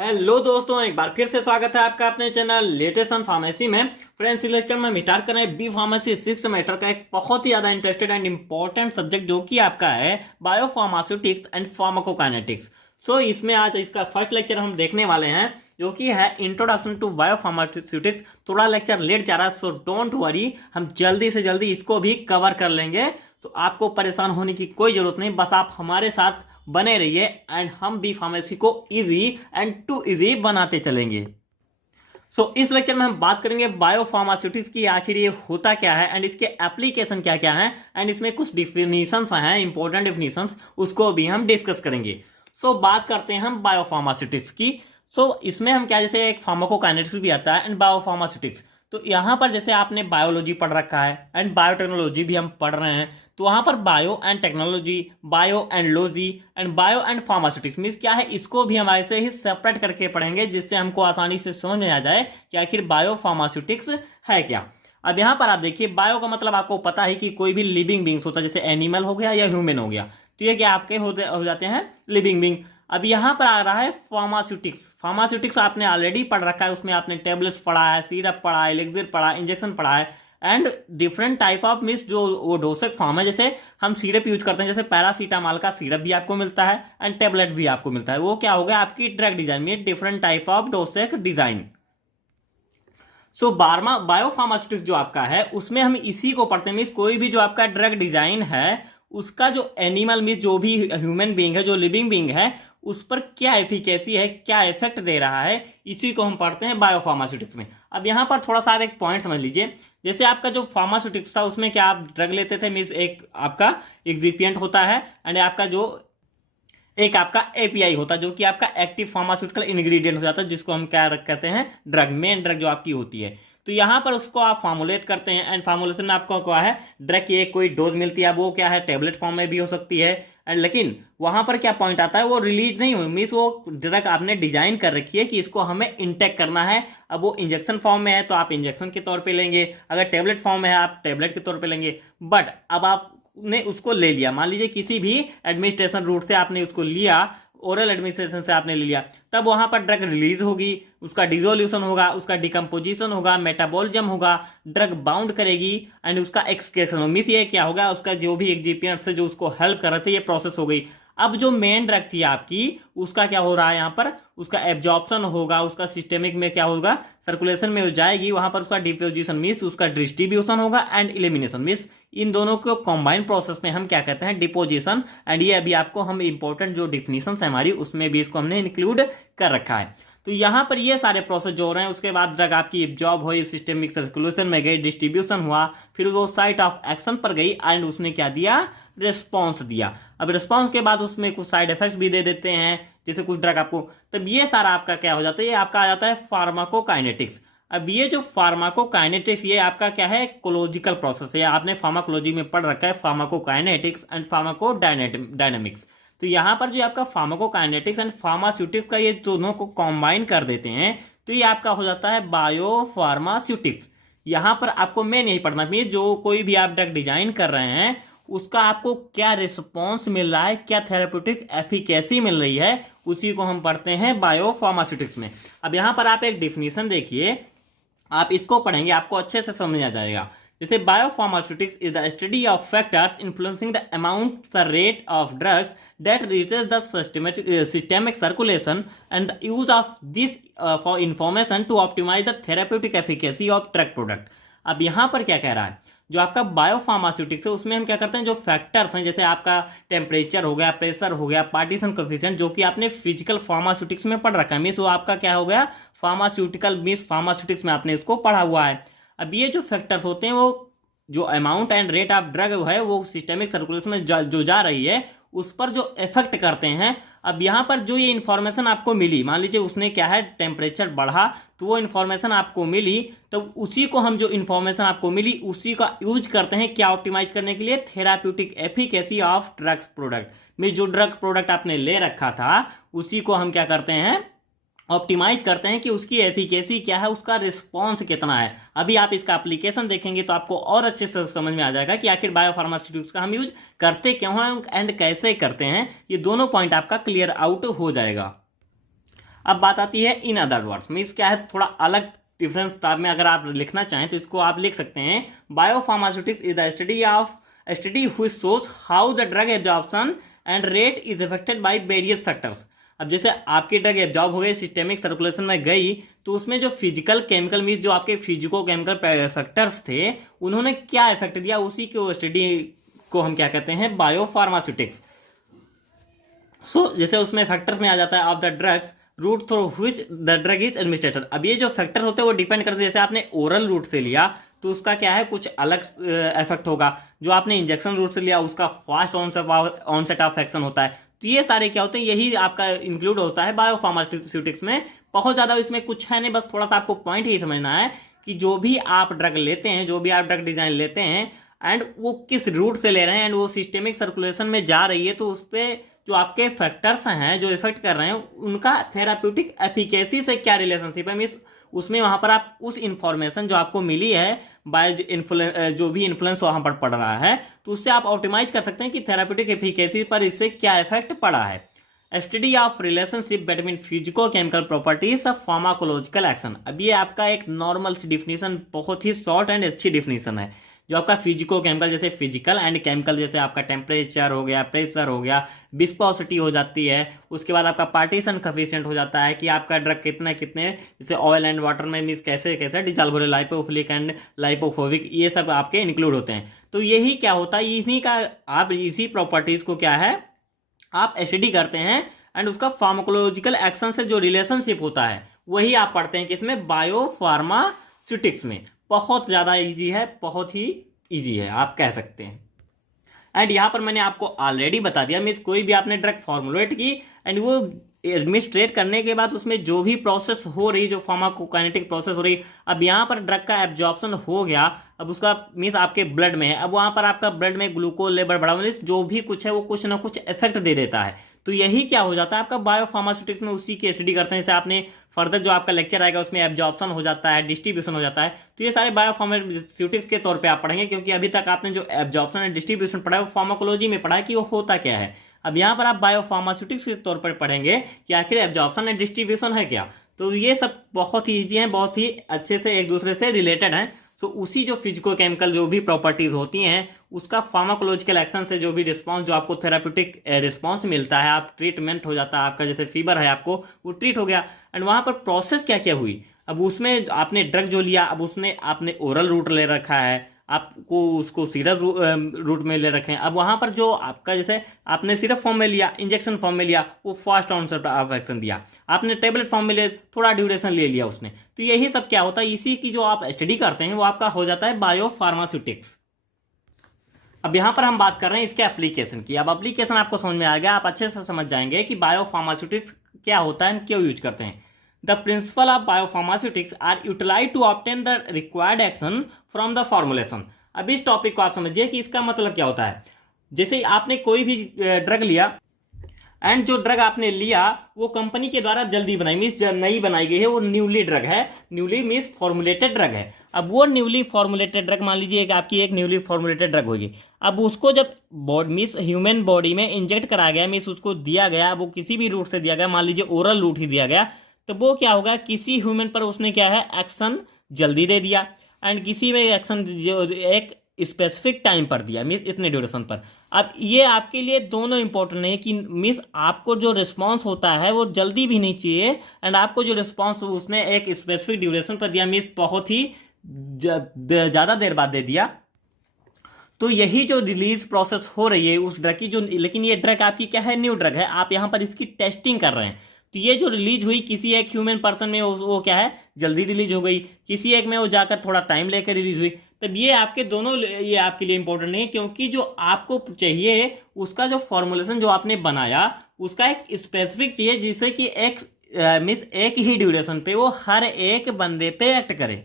Hello दोस्तों, एक बार फिर से स्वागत है आपका अपने चैनल लेटेस्ट ऑन फार्मेसी में। फ्रेंड्स, इस लेक्चर में स्टार्ट कर रहे हैं बी फार्मेसी 6 सेमेस्टर का एक बहुत ही ज्यादा इंटरेस्टेड एंड इंपॉर्टेंट सब्जेक्ट जो कि आपका है बायो फार्मास्यूटिक्स एंड फार्माकोकाइनेटिक्स। सो इसमें आज इसका फर्स्ट लेक्चर हम देखने वाले हैं जो कि है इंट्रोडक्शन टू बायो फार्मास्यूटिक्स। थोड़ा लेक्चर लेट जा रहा है, सो डोंट वरी, हम जल्दी से जल्दी इसको भी कवर कर लेंगे। सो आपको परेशान होने की कोई जरूरत नहीं, बस आप हमारे साथ बने रहिए एंड हम बी फार्मेसी को इजी एंड टू इजी बनाते चलेंगे। इस लेक्चर में हम बात करेंगे बायो फार्मास्यूटिक्स की आखिर ये होता क्या है एंड इसके एप्लीकेशन क्या क्या है एंड इसमें कुछ डिफिनीशंस हैं, इंपॉर्टेंट डिफिनीशंस, उसको भी हम डिस्कस करेंगे। बात करते हैं हम बायो फार्मास्यूटिक्स की। इसमें हम क्या, जैसे एक फार्माकोकाइनेटिक्स भी आता है एंड बायो फार्मास्यूटिक्स। तो यहाँ पर जैसे आपने बायोलॉजी पढ़ रखा है एंड बायोटेक्नोलॉजी भी हम पढ़ रहे हैं, तो वहां पर bio and technology, bio and logy and bio and pharmaceutics means क्या है, इसको भी हम ऐसे ही सेपरेट करके पढ़ेंगे जिससे हमको आसानी से समझ में आ जाए कि आखिर बायो फार्मास्यूटिक्स है क्या। अब यहाँ पर आप देखिए, बायो का मतलब आपको पता है कि कोई भी लिविंग बींग्स होता है, जैसे एनिमल हो गया या ह्यूमन हो गया, तो ये क्या आपके हो जाते हैं लिविंग बींग। अब यहाँ पर आ रहा है फार्मास्यूटिक्स। फार्मास्यूटिक्स आपने ऑलरेडी पढ़ रखा है, उसमें आपने टेबलेट्स पढ़ा है, सिरप पढ़ा है, एलिक्सिर पढ़ा है, इंजेक्शन पढ़ा है and different type of means जो वो डोसेज फॉर्म है। जैसे हम सिरप यूज करते हैं, जैसे पैरासीटामॉल का सिरप भी आपको मिलता है एंड टेबलेट भी आपको मिलता है, वो क्या हो गया आपकी ड्रग डिजाइन में different type of dosage design. Bio pharmaceutics जो आपका है उसमें हम इसी को पढ़ते हैं, मीन्स कोई भी जो आपका ड्रग डिजाइन है उसका जो एनिमल मीन्स जो भी ह्यूमन बीइंग है, जो लिविंग बीइंग है, उस पर क्या एफिकेसी है, क्या इफेक्ट दे रहा है, इसी को हम पढ़ते हैं बायो फार्मास्यूटिक्स में। अब यहाँ पर थोड़ा सा आप एक पॉइंट समझ लीजिए, जैसे आपका जो फार्मास्यूटिक्स था उसमें क्या आप ड्रग लेते थे, मीन्स एक आपका एक्सिपिएंट होता है एंड आपका जो एक आपका एपीआई होता है जो कि आपका एक्टिव फार्मास्यूटिकल इंग्रेडिएंट हो जाता है, जिसको हम क्या कहते हैं, ड्रग, मेन ड्रग जो आपकी होती है। तो यहाँ पर उसको आप फॉर्मुलेट करते हैं एंड फार्मुलेशन में आपको क्या है, ड्रग की एक कोई डोज मिलती है, वो क्या है टेबलेट फॉर्म में भी हो सकती है एंड लेकिन वहां पर क्या पॉइंट आता है, वो रिलीज नहीं हुई, मीन्स वो ड्रग आपने डिजाइन कर रखी है कि इसको हमें इंटेक करना है। अब वो इंजेक्शन फॉर्म में है तो आप इंजेक्शन के तौर पे लेंगे, अगर टेबलेट फॉर्म में है आप टेबलेट के तौर पे लेंगे। बट अब आपने उसको ले लिया, मान लीजिए किसी भी एडमिनिस्ट्रेशन रूट से आपने उसको लिया, ओरल एडमिनिस्ट्रेशन से आपने ले लिया, तब वहां पर ड्रग रिलीज होगी, उसका डिसोल्यूशन होगा, उसका डिकम्पोजिशन होगा, मेटाबॉलिज्म होगा, ड्रग बाउंड करेगी एंड उसका एक्सक्रेशन होगा। मीन्स ये क्या होगा, उसका जो भी एक्सिपिएंट से जो उसको हेल्प कर रहे थे, ये प्रोसेस हो गई। अब जो मेन ड्रग थी आपकी, उसका क्या हो रहा है, यहाँ पर उसका एब्जॉर्प्शन होगा, उसका सिस्टेमिक में क्या होगा, सर्कुलेशन में हो जाएगी, वहां पर उसका डिफ्यूजिशन मीन्स उसका डिस्ट्रीब्यूशन होगा एंड इलिमिनेशन मीन्स इन दोनों को कॉम्बाइंड प्रोसेस में हम क्या कहते हैं, डिपोजिशन। एंड ये अभी आपको हम इंपॉर्टेंट जो डिफिनीशन है हमारी, उसमें भी इसको हमने इंक्लूड कर रखा है। तो यहाँ पर ये सारे प्रोसेस जो हो रहे हैं, उसके बाद ड्रग आपकी एब्जॉर्ब हुई, सिस्टेमिक सर्कुलेशन में गई, डिस्ट्रीब्यूशन हुआ, फिर वो साइट ऑफ एक्शन पर गई एंड उसने क्या दिया, रिस्पॉन्स दिया। अब रिस्पॉन्स के बाद उसमें कुछ साइड इफेक्ट्स भी दे देते हैं, जैसे कुछ ड्रग आपको, तब ये सारा आपका क्या हो जाता है, ये आपका आ जाता है फार्माकोकाइनेटिक्स। अब ये जो फार्माकोकाइनेटिक्स, ये आपका क्या है, कोलॉजिकल प्रोसेस है, आपने फार्माकोलॉजी में पढ़ रखा है फार्माकोकाइनेटिक्स एंड फार्माकोडायनेमिक्स। तो यहाँ पर जो आपका फार्माकोकाइनेटिक्स एंड फार्मास्यूटिक्स का ये दोनों को कंबाइन कर देते हैं, तो ये आपका हो जाता है बायो फार्मास्यूटिक्स। यहाँ पर आपको मेन यही पढ़ना चाहिए, जो कोई भी आप ड्रग डिजाइन कर रहे हैं उसका आपको क्या रिस्पॉन्स मिल रहा है, क्या थेरेप्यूटिक एफिकेसी मिल रही है, उसी को हम पढ़ते हैं बायो फार्मास्यूटिक्स में। अब यहाँ पर आप एक डिफिनीशन देखिए, आप इसको पढ़ेंगे आपको अच्छे से समझ आ जाएगा। जैसे biopharmaceutics is the study of factors influencing the amount the rate of drugs that reaches the systemic circulation and the use of this for information to optimise the therapeutic efficacy of drug product. अब यहाँ पर क्या कह रहा है, जो आपका biopharmaceutics है उसमें हम क्या करते हैं, जो फैक्टर्स हैं, जैसे आपका टेम्परेचर हो गया, प्रेशर हो गया, पार्टीशन कोएफिशिएंट, जो कि आपने फिजिकल फार्मास्यूटिक्स में पढ़ रखा है, मीन्स वो आपका क्या हो गया, फार्मास्यूटिकल मीन्स फार्मास्यूटिक्स में आपने इसको पढ़ा हुआ है। अब ये जो फैक्टर्स होते हैं, वो जो amount and rate of drug है वो सिस्टेमिक सर्कुलेशन में जो जा रही है उस पर जो इफेक्ट करते हैं। अब यहाँ पर जो ये इन्फॉर्मेशन आपको मिली, मान लीजिए उसने क्या है, टेम्परेचर बढ़ा, तो वो इन्फॉर्मेशन आपको मिली, तो उसी को हम जो इन्फॉर्मेशन आपको मिली उसी का यूज करते हैं क्या, ऑप्टिमाइज करने के लिए therapeutic efficacy of drugs product में। जो ड्रग प्रोडक्ट आपने ले रखा था उसी को हम क्या करते हैं, ऑप्टिमाइज करते हैं कि उसकी एफिकेसी क्या है, उसका रिस्पॉन्स कितना है। अभी आप इसका एप्लीकेशन देखेंगे तो आपको और अच्छे से समझ में आ जाएगा कि आखिर बायोफार्मास्यूटिक्स का हम यूज करते क्यों हैं एंड कैसे करते हैं, ये दोनों पॉइंट आपका क्लियर आउट हो जाएगा। अब बात आती है इन अदर वर्ड्स, मीन्स क्या है, थोड़ा अलग डिफरेंस टाइप में अगर आप लिखना चाहें तो इसको आप लिख सकते हैं, biopharmaceutics is the study which shows how the drug absorption and rate is affected by various factors. अब जैसे आपकी ड्रग एब्जॉर्ब हो गई, सिस्टेमिक सर्कुलेशन में गई, तो उसमें जो फिजिकल केमिकल मीन्स जो आपके फिजिको केमिकल फैक्टर्स थे उन्होंने क्या इफेक्ट दिया, उसी को स्टडी को हम क्या कहते हैं, बायोफार्मास्यूटिक्स। सो जैसे उसमें फैक्टर्स में आ जाता है of the drugs route through which the drug is administered. अब ये जो फैक्टर्स होते हैं वो डिपेंड करते हैं, जैसे आपने ओरल रूट से लिया तो उसका क्या है, कुछ अलग इफेक्ट होगा, जो आपने इंजेक्शन रूट से लिया उसका फास्ट ऑनसेट ऑफ एक्शन होता है। तो ये सारे क्या होते हैं, यही आपका इंक्लूड होता है बायोफार्मास्यूटिक्स में। बहुत ज्यादा इसमें कुछ है नहीं, बस थोड़ा सा आपको पॉइंट ही समझना है कि जो भी आप ड्रग लेते हैं, जो भी आप ड्रग डिजाइन लेते हैं एंड वो किस रूट से ले रहे हैं एंड वो सिस्टेमिक सर्कुलेशन में जा रही है, तो उस पर जो आपके फैक्टर्स हैं जो इफेक्ट कर रहे हैं उनका थेराप्यूटिक एफिकेसी से क्या रिलेशनशिप है, मीन्स उसमें वहां पर आप उस इंफॉर्मेशन जो आपको मिली है बाय जो भी इन्फ्लुएंस वहां पर पड़ रहा है, तो उससे आप ऑप्टिमाइज कर सकते हैं कि थेराप्यूटिक एफिकेसी पर इससे क्या इफेक्ट पड़ा है। Study of relationship between physico chemical properties of pharmacological action. अब ये आपका एक नॉर्मल सी डिफिनीशन, बहुत ही शॉर्ट एंड अच्छी डिफिनीशन है। जो आपका फिजिको केमिकल, जैसे फिजिकल एंड केमिकल, जैसे आपका टेम्परेचर हो गया, प्रेशर हो गया, विस्कोसिटी हो जाती है, उसके बाद आपका पार्टीशन कफिशिएंट हो जाता है कि आपका ड्रग कितने कितने, जैसे ऑयल एंड वाटर में मीन्स कैसे कैसे डिजॉल्व हो रहे, लाइपोफिलिक एंड लाइपोफोबिक, ये सब आपके इंक्लूड होते हैं। तो यही क्या होता है, इसी का आप इसी प्रॉपर्टीज को क्या है आप स्टडी करते हैं एंड उसका फार्माकोलॉजिकल एक्शन से जो रिलेशनशिप होता है वही आप पढ़ते हैं किसमें, बायोफार्मास्यूटिक्स में। बहुत ज्यादा इजी है, बहुत ही इजी है आप कह सकते हैं। एंड यहां पर मैंने आपको ऑलरेडी बता दिया, मीन्स कोई भी आपने ड्रग फॉर्मुलेट की एंड वो एडमिनिस्ट्रेट करने के बाद उसमें जो भी प्रोसेस हो रही, जो फार्माकोकाइनेटिक प्रोसेस हो रही, अब यहाँ पर ड्रग का एब्जॉर्प्शन हो गया, अब उसका मीन्स आपके ब्लड में है, अब वहां पर आपका ब्लड में ग्लूकोज लेवल बढ़ा, मीन्स जो भी कुछ है वो कुछ ना कुछ इफेक्ट दे देता है। तो यही क्या हो जाता है आपका बायोफार्मास्यूटिक्स में, उसी की स्टडी करते हैं। जैसे आपने फर्दर जो आपका लेक्चर आएगा उसमें एब्जॉर्प्शन हो जाता है, डिस्ट्रीब्यूशन हो जाता है, तो ये सारे बायोफार्मास्यूटिक्स के तौर पे आप पढ़ेंगे, क्योंकि अभी तक आपने जो एब्जॉर्प्शन एंड डिस्ट्रीब्यूशन पढ़ा है वो फार्माकोलॉजी में पढ़ा है कि वो होता क्या है। अब यहाँ पर आप बायोफार्मास्यूटिक्स के तौर पर पढ़ेंगे कि आखिर एब्जॉर्प्शन एंड डिस्ट्रीब्यूशन है क्या। तो ये सब बहुत ही ईजी हैं, बहुत ही अच्छे से एक दूसरे से रिलेटेड हैं। तो उसी जो फिजिको केमिकल जो भी प्रॉपर्टीज होती हैं उसका फार्माकोलॉजिकल एक्शन से जो भी रिस्पांस, जो आपको थेराप्यूटिक रिस्पांस मिलता है, आप ट्रीटमेंट हो जाता है आपका, जैसे फीवर है आपको वो ट्रीट हो गया। एंड वहां पर प्रोसेस क्या क्या हुई, अब उसमें आपने ड्रग जो लिया, अब उसने आपने ओरल रूट ले रखा है, आपको उसको सिरप रूट में ले रखे हैं, अब वहां पर जो आपका जैसे आपने सिरप फॉर्म में लिया, इंजेक्शन फॉर्म में लिया, वो फास्ट ऑनसेट ऑफ एक्शन दिया, आपने टेबलेट फॉर्म में ले थोड़ा ड्यूरेशन ले लिया उसने। तो यही सब क्या होता है, इसी की जो आप स्टडी करते हैं वो आपका हो जाता है बायोफार्मास्यूटिक्स। अब यहां पर हम बात कर रहे हैं इसके एप्लीकेशन की। अब एप्लीकेशन आपको समझ में आ गया, आप अच्छे से समझ जाएंगे कि बायोफार्मास्यूटिक्स क्या होता है, क्यों यूज करते हैं। The principle of biopharmaceutics are utilized to obtain the required action from the formulation। अब इस टॉपिक को आप समझिए कि इसका मतलब क्या होता है। जैसे आपने कोई भी ड्रग लिया एंड जो ड्रग आपने लिया वो कंपनी के द्वारा जल्दी बनाई, मीन्स नई बनाई गई है, वो न्यूली ड्रग है, न्यूली मीन्स फॉर्मुलेटेड ड्रग है। अब वो न्यूली फॉर्मुलेटेड ड्रग, मान लीजिए कि आपकी एक न्यूली फॉर्मुलेटेड ड्रग होगी, अब उसको जब मीन्स ह्यूमन बॉडी में इंजेक्ट करा गया, मीन्स उसको दिया गया, वो किसी भी रूट से दिया गया, मान लीजिए ओरल रूट ही दिया गया, तो वो क्या होगा, किसी ह्यूमन पर उसने क्या है एक्शन जल्दी दे दिया एंड किसी में एक्शन एक स्पेसिफिक टाइम पर दिया, मीन्स इतने ड्यूरेशन पर। अब ये आपके लिए दोनों इंपॉर्टेंट है कि मीन्स आपको जो रिस्पांस होता है वो जल्दी भी नहीं चाहिए एंड आपको जो रिस्पांस उसने एक स्पेसिफिक ड्यूरेशन पर दिया, मीन्स बहुत ही ज्यादा देर बाद दे दिया। तो यही जो रिलीज प्रोसेस हो रही है उस ड्रग की, जो लेकिन ये ड्रग आपकी क्या है, न्यू ड्रग है, आप यहाँ पर इसकी टेस्टिंग कर रहे हैं। तो ये जो रिलीज हुई किसी एक ह्यूमन पर्सन में वो क्या है जल्दी रिलीज हो गई, किसी एक में वो जाकर थोड़ा टाइम लेकर रिलीज हुई। तब ये आपके दोनों ये आपके लिए इंपॉर्टेंट नहीं है, क्योंकि जो आपको चाहिए उसका जो फॉर्मुलेशन जो आपने बनाया उसका एक स्पेसिफिक चाहिए, जिससे कि एक मीन्स एक ही ड्यूरेशन पे वो हर एक बंदे पे एक्ट करे।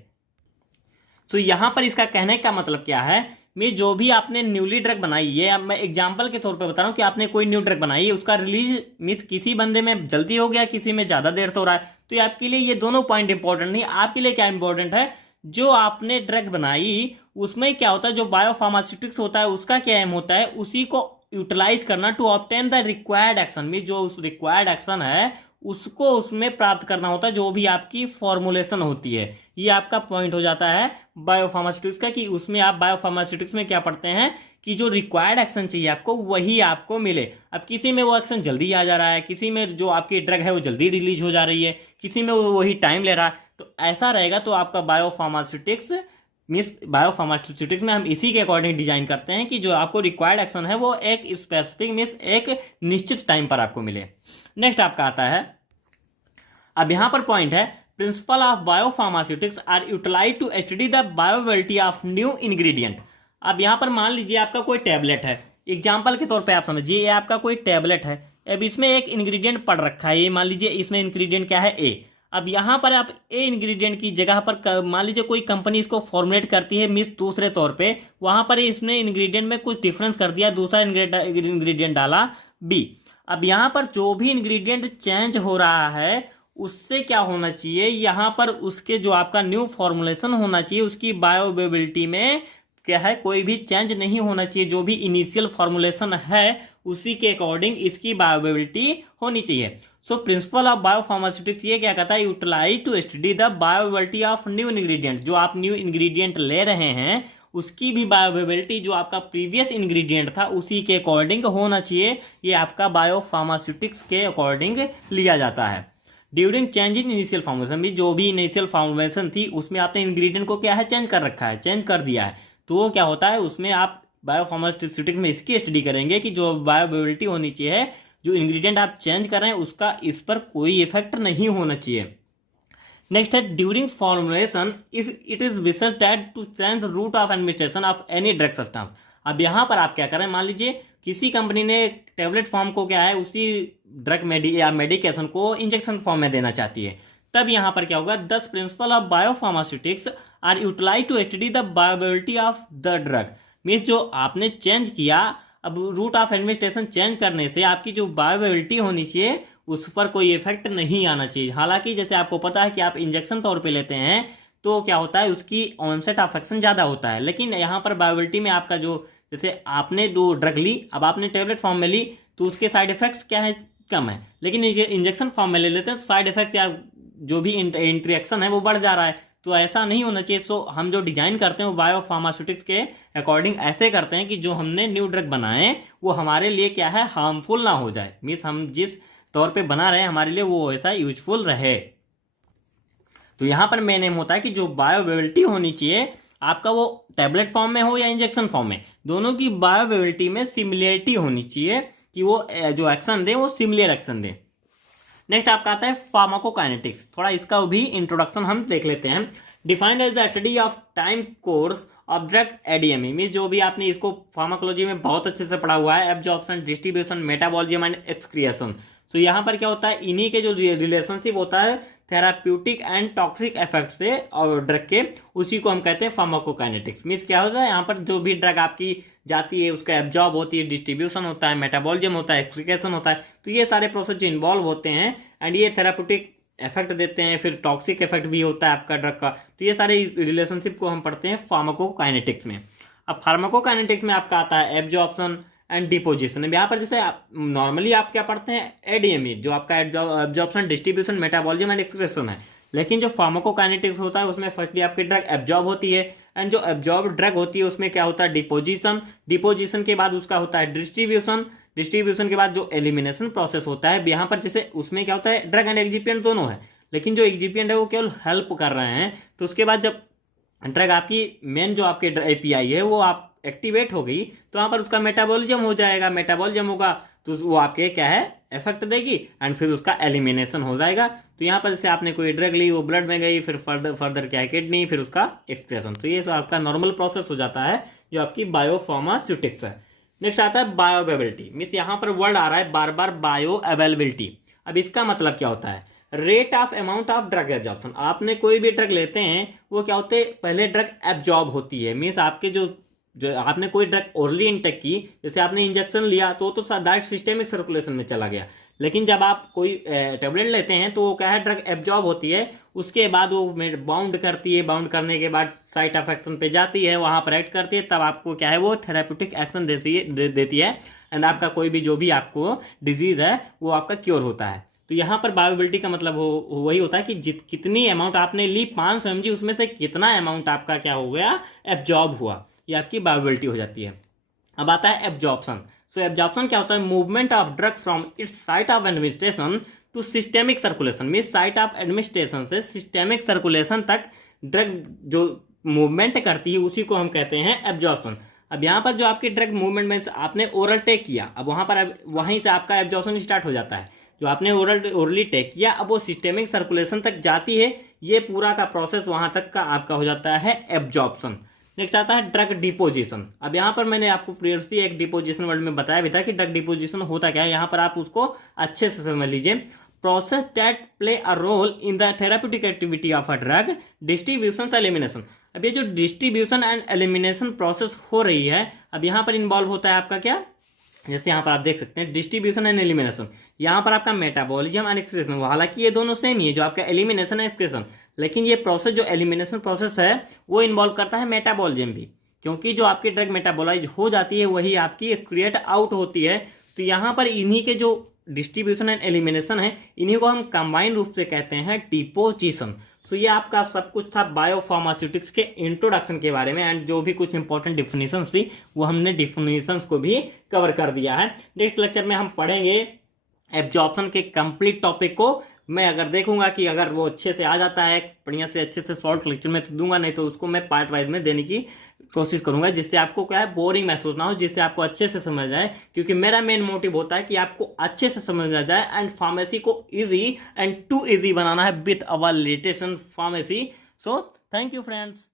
तो यहां पर इसका कहने का मतलब क्या है, मैं जो भी आपने न्यूली ड्रग बनाई है, अब मैं एग्जांपल के तौर पे बता रहा हूं कि आपने कोई न्यू ड्रग बनाई है, उसका रिलीज मीन्स किसी बंदे में जल्दी हो गया, किसी में ज्यादा देर से हो रहा है। तो ये आपके लिए ये दोनों पॉइंट इंपॉर्टेंट नहीं, आपके लिए क्या इंपॉर्टेंट है, जो आपने ड्रग बनाई उसमें क्या होता है, जो बायोफार्मास्यूटिक्स होता है उसका क्या एम होता है, उसी को यूटिलाइज करना to obtain the required action, mean जो उस रिक्वायर्ड एक्शन है उसको उसमें प्राप्त करना होता है, जो भी आपकी फॉर्मुलेशन होती है। ये आपका पॉइंट हो जाता है बायोफार्मास्यूटिक्स का, कि उसमें आप बायोफार्मास्यूटिक्स में क्या पढ़ते हैं कि जो रिक्वायर्ड एक्शन चाहिए आपको वही आपको मिले। अब किसी में वो एक्शन जल्दी आ जा रहा है, किसी में जो आपकी ड्रग है वो जल्दी रिलीज हो जा रही है, किसी में वो वही टाइम ले रहा है। तो ऐसा रहेगा तो आपका बायोफार्मास्यूटिक्स में हम इसी के अकॉर्डिंग डिजाइन करते हैं कि जो आपको रिक्वायर्ड एक्शन है वो एक स्पेसिफिक एक निश्चित टाइम पर आपको मिले। नेक्स्ट आपका आता है, अब यहां पर पॉइंट है, principle of biopharmaceutics are utilise to study the bioavailability of new ingredient. अब यहां पर मान लीजिए आपका कोई टैबलेट है, एग्जाम्पल के तौर पे आप समझिए, ये आपका कोई टैबलेट है। अब इसमें एक इंग्रेडिएंट पड़ रखा है, ये मान लीजिए इसमें इंग्रेडिएंट क्या है, ए। अब यहाँ पर आप ए इंग्रेडिएंट की जगह पर मान लीजिए कोई कंपनी इसको फॉर्मुलेट करती है मिस दूसरे तौर पे, वहां पर इसने इंग्रेडिएंट में कुछ डिफरेंस कर दिया, दूसरा इंग्रेडिएंट डाला बी। अब यहाँ पर जो भी इंग्रेडिएंट चेंज हो रहा है उससे क्या होना चाहिए, यहाँ पर उसके जो आपका न्यू फॉर्मुलेशन होना चाहिए उसकी बायोअवेलेबिलिटी में क्या है, कोई भी चेंज नहीं होना चाहिए। जो भी इनिशियल फॉर्मुलेशन है उसी के अकॉर्डिंग इसकी बायोअवेलेबिलिटी होनी चाहिए। सो प्रिंसिपल ऑफ बायोफार्मास्यूटिक्स ये क्या कहता है, utilise to study the bioavailability of new ingredient. जो आप न्यू इंग्रेडिएंट ले रहे हैं उसकी भी बायोअवेलेबिलिटी जो आपका प्रीवियस इंग्रेडिएंट था उसी के अकॉर्डिंग होना चाहिए। ये आपका बायोफार्मास्यूटिक्स के अकॉर्डिंग लिया जाता है। During change in initial formulation भी, जो भी इनिशियल फॉर्मुलेशन थी उसमें आपने इंग्रेडिएंट को क्या है, चेंज कर रखा है, चेंज कर दिया है, तो क्या होता है उसमें आप बायोफार्मास्यूटिक्स में इसकी स्टडी करेंगे कि जो बायोअवेलेबिलिटी होनी चाहिए, जो इंग्रेडिएंट आप चेंज कर रहे हैं उसका इस पर कोई इफेक्ट नहीं होना चाहिए। नेक्स्ट है, during formulation if it is wishes that to change the route of administration of any drug substance. अब यहाँ पर आप क्या करें, मान लीजिए किसी कंपनी ने टैबलेट फॉर्म को क्या है उसी ड्रग या मेडिकेशन को इंजेक्शन फॉर्म में देना चाहती है, तब यहाँ पर क्या होगा, 10 principle of biopharmaceutics are utilise to study the bioavailability of the drug. Means जो आपने चेंज किया, अब रूट ऑफ एडमिनिस्ट्रेशन चेंज करने से आपकी जो बायोअवेलेबिलिटी होनी चाहिए उस पर कोई इफेक्ट नहीं आना चाहिए। हालांकि जैसे आपको पता है कि आप इंजेक्शन तौर पे लेते हैं तो क्या होता है उसकी ऑनसेट ऑफ एक्शन ज़्यादा होता है, लेकिन यहाँ पर बायोअवेलेबिलिटी में आपका जो, जैसे आपने जो ड्रग ली, अब आपने टेबलेट फॉर्म में ली तो उसके साइड इफेक्ट्स क्या है, कम है, लेकिन इंजेक्शन फॉर्म में ले लेते हैं तो साइड इफेक्ट्स या जो भी इंटरेक्शन है वो बढ़ जा रहा है। तो ऐसा नहीं होना चाहिए। सो हम जो डिजाइन करते हैं वो बायोफार्मास्यूटिक्स के अकॉर्डिंग ऐसे करते हैं कि जो हमने न्यू ड्रग बनाए वो हमारे लिए क्या है, हार्मफुल ना हो जाए। मीन्स हम जिस तौर पे बना रहे हैं हमारे लिए वो ऐसा यूजफुल रहे। तो यहाँ पर मेन एम होता है कि जो बायोअवेलेबिलिटी होनी चाहिए आपका, वो टैबलेट फॉर्म में हो या इंजेक्शन फॉर्म में, दोनों की बायोअवेलेबिलिटी में सिमिलरिटी होनी चाहिए कि वो जो एक्शन दे वो सिमिलर एक्शन दे। नेक्स्ट आपका आता है फार्माकोकाइनेटिक्स। थोड़ा इसका भी इंट्रोडक्शन हम देख लेते हैं। Defined as the study of time course of drug ADME, means जो भी आपने इसको फार्माकोलॉजी में बहुत अच्छे से पढ़ा हुआ है, absorption, distribution, metabolism and excretion. तो यहाँ पर क्या होता है, इन्हीं के जो रिलेशनशिप होता है थेराप्यूटिक एंड टॉक्सिक इफेक्ट से और ड्रग के, उसी को हम कहते हैं फार्माकोकाइनेटिक्स। मीन्स क्या होता है, यहाँ पर जो भी ड्रग आपकी जाती है उसका एब्जॉर्ब होती है, डिस्ट्रीब्यूशन होता है, मेटाबॉलिज्म होता है, एक्सक्रीशन होता है, तो ये सारे प्रोसेस जो इन्वॉल्व होते हैं एंड ये थेराप्यूटिक इफेक्ट देते हैं, फिर टॉक्सिक इफेक्ट भी होता है आपका ड्रग का। तो ये सारे रिलेशनशिप को हम पढ़ते हैं फार्माकोकाइनेटिक्स में। अब फार्माकोकाइनेटिक्स में आपका आता है एब्जॉर्प्शन एंड डिपोजिशन। यहाँ पर जैसे नॉर्मली आप क्या पढ़ते हैं, एडीएमई जो आपका absorption, distribution, metabolism and excretion है, लेकिन जो फार्माकोकाइनेटिक्स होता है उसमें फर्स्टली आपकी ड्रग एब्जॉर्ब होती है एंड जो एब्जॉर्ब ड्रग होती है उसमें क्या होता है, डिपोजिशन, डिपोजिशन के बाद उसका होता है डिस्ट्रीब्यूशन, डिस्ट्रीब्यूशन के बाद जो एलिमिनेशन प्रोसेस होता है। यहाँ पर जैसे उसमें क्या होता है, ड्रग एंड एक्सिपिएंट दोनों है, लेकिन जो एक्सिपिएंट है वो केवल हेल्प कर रहे हैं। तो उसके बाद जब ड्रग आपकी मेन जो आपके एपीआई है वो आप एक्टिवेट हो गई तो वहाँ पर उसका मेटाबॉलिज्म हो जाएगा, मेटाबॉलिज्म होगा तो वो आपके क्या है, इफेक्ट देगी एंड फिर उसका एलिमिनेशन हो जाएगा। तो यहाँ पर जैसे आपने कोई ड्रग ली, वो ब्लड में गई, फिर फर्दर क्या है किडनी, फिर उसका एक्सक्रीशन। तो ये सब आपका नॉर्मल प्रोसेस हो जाता है जो आपकी बायोफार्मास्यूटिक्स है। नेक्स्ट आता है बायोअवेलेबिलिटी। मीन्स यहाँ पर वर्ड आ रहा है बार बार, बायोअवेलेबिलिटी। अब इसका मतलब क्या होता है, rate of amount of drug absorption. आपने कोई भी ड्रग लेते हैं वो क्या होते हैं, पहले ड्रग एब्जॉर्ब होती है। मीन्स आपके जो आपने कोई ड्रग ओरली इंटेक की, जैसे आपने इंजेक्शन लिया तो डायरेक्ट सिस्टेमिक सर्कुलेशन में चला गया, लेकिन जब आप कोई टेबलेट लेते हैं तो वो क्या है, ड्रग एब्जॉर्ब होती है, उसके बाद वो बाउंड करती है, बाउंड करने के बाद साइट ऑफ एक्शन पे जाती है, वहां पर एक्ट करती है, तब आपको क्या है वो थेराप्यूटिक एक्शन देती है एंड आपका कोई भी जो भी आपको डिजीज है वो आपका क्योर होता है। तो यहाँ पर बायोबिलिटी का मतलब वही होता है कि कितनी अमाउंट आपने ली 500 mg, उसमें से कितना अमाउंट आपका क्या हो गया, एब्जॉर्ब हुआ, ये आपकी बायोबिलिटी हो जाती है। अब आता है एब्जॉर्प्शन। सो एब्जॉर्प्शन क्या होता है, movement of drug from its site of administration to systemic circulation. Mean site of administration से सिस्टेमिक सर्कुलेशन तक ड्रग जो मूवमेंट करती है उसी को हम कहते हैं एब्जॉर्प्शन। अब यहाँ पर जो आपकी ड्रग मूवमेंट में आपने ओरल टेक किया, अब वहाँ पर वहीं से आपका एब्जॉर्प्शन स्टार्ट हो जाता है। जो आपने ओरली टेक किया, अब वो सिस्टेमिक सर्कुलेशन तक जाती है, ये पूरा का प्रोसेस वहाँ तक का आपका हो जाता है एब्जॉर्प्शन। नेक्स्ट आता है ड्रग डिपोजिशन। अब यहाँ पर मैंने आपको प्रीवियसली एक डिपोजिशन वर्ड में बताया भी था कि ड्रग डिपोजिशन होता क्या है, यहाँ पर आप उसको अच्छे से समझ लीजिए। Process that play a role in the therapeutic activity of a drug, distribution से एलिमिनेशन। अब ये जो डिस्ट्रीब्यूशन एंड एलिमिनेशन प्रोसेस हो रही है, अब यहाँ पर इन्वॉल्व होता है आपका क्या, जैसे यहाँ पर आप देख सकते हैं डिस्ट्रीब्यूशन एंड एलिमिनेशन, यहाँ पर आपका मेटाबॉलिज्म एंड एक्सक्रीशन। हालांकि ये दोनों सेम ही है, जो आपका एलिमिनेशन है एक्सक्रीशन, लेकिन ये प्रोसेस जो एलिमिनेशन प्रोसेस है वो इन्वॉल्व करता है मेटाबॉलिज्म भी, क्योंकि जो आपकी ड्रग मेटाबोलाइज हो जाती है वही आपकी क्रिएट आउट होती है। तो यहाँ पर इन्हीं के जो डिस्ट्रीब्यूशन एंड एलिमिनेशन है, इन्हीं को हम कंबाइन रूप से कहते हैं डिपोजिशन। सो ये आपका सब कुछ था बायोफार्मास्यूटिक्स के इंट्रोडक्शन के बारे में, एंड जो भी कुछ इंपॉर्टेंट डिफिनीशंस थी वो हमने डिफिनीशंस को भी कवर कर दिया है। नेक्स्ट लेक्चर में हम पढ़ेंगे एब्जॉर्प्शन के कंप्लीट टॉपिक को। मैं अगर देखूंगा कि अगर वो अच्छे से आ जाता है बढ़िया से अच्छे से शॉर्ट लेक्चर में तो दूंगा, नहीं तो उसको मैं पार्ट वाइज में देने की कोशिश करूंगा, जिससे आपको क्या है बोरिंग महसूस ना हो, जिससे आपको अच्छे से समझ आए। क्योंकि मेरा मेन मोटिव होता है कि आपको अच्छे से समझ आ जाए एंड फार्मेसी को इजी एंड टू इजी बनाना है with our latest pharmacy. So thank you friends.